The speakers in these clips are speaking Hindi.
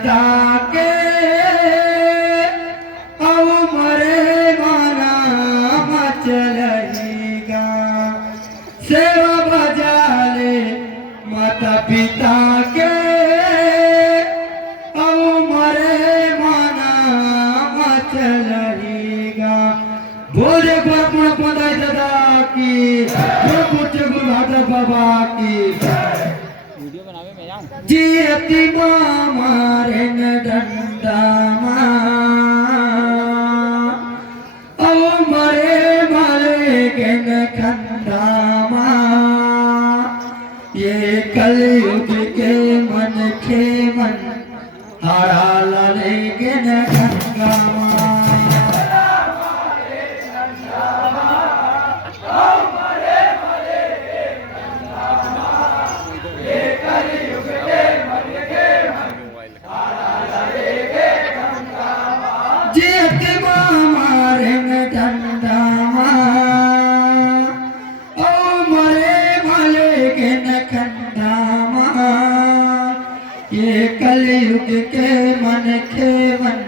सदा के अब मरे माना मचलेगा सेवा बजाले माता पिता के अब मरे माना मचलेगा बोले गुरु पदाई दादा की गुरु गुरु बाबा की जीती मारे न डंडा ओ मरे मारे के न खंडा ये कलयुग के मन के मन हारा लाले के न खंडा ये कलयुग के मन के मन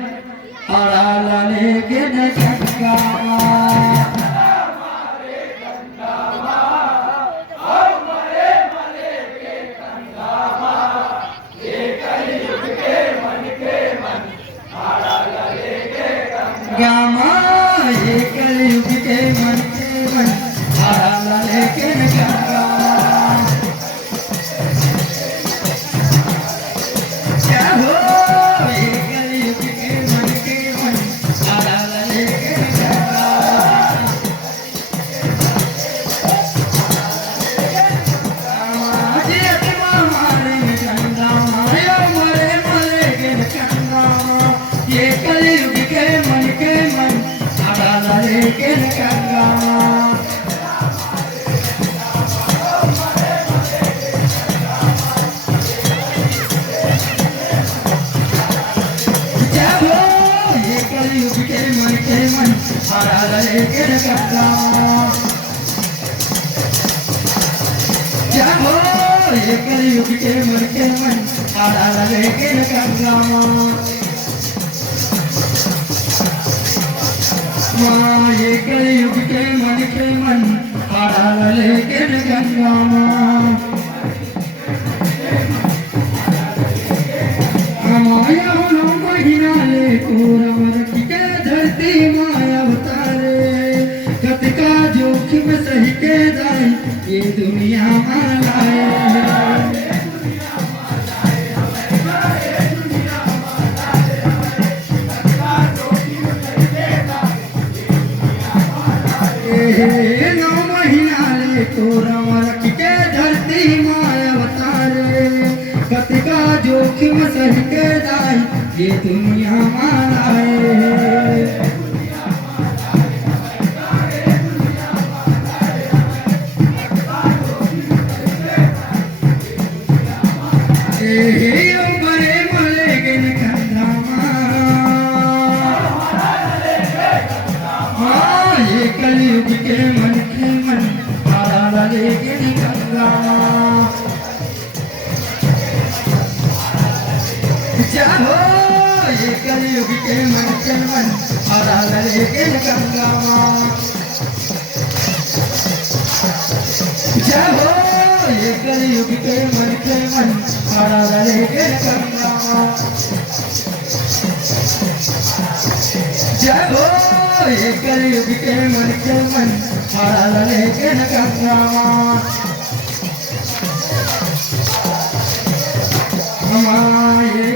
हरा लाले के न गंगा गामा ये कलयुग के मन हरा लाले के न गंगा ये कलयुग के मन हरा लाले के न गंगा ये कलयुग के मन हरा लाले के न गंगा ये कलयुग के मन हरा लाले के न गंगा ये कलयुग के मन हरा लाले के न गंगा माया महीना ले कोरवर के धरती माया अवतारे कत का जोखिम सही के जाए ये दुनिया मालाए नौ महीना ले कोरवर के धरती माया अवतारे कत का जोखिम सही के जाए ये दुनिया मालाए बड़े मले के ये कलयुग के मन हरा लाले के न गंगा जाओ ये कलयुग के मन हरा लाले के न गंगा जाओ ये कलयुग के मन हरा लाले के न गंगा जाओ ये कलयुग के मन हरा लाले के न गंगा ये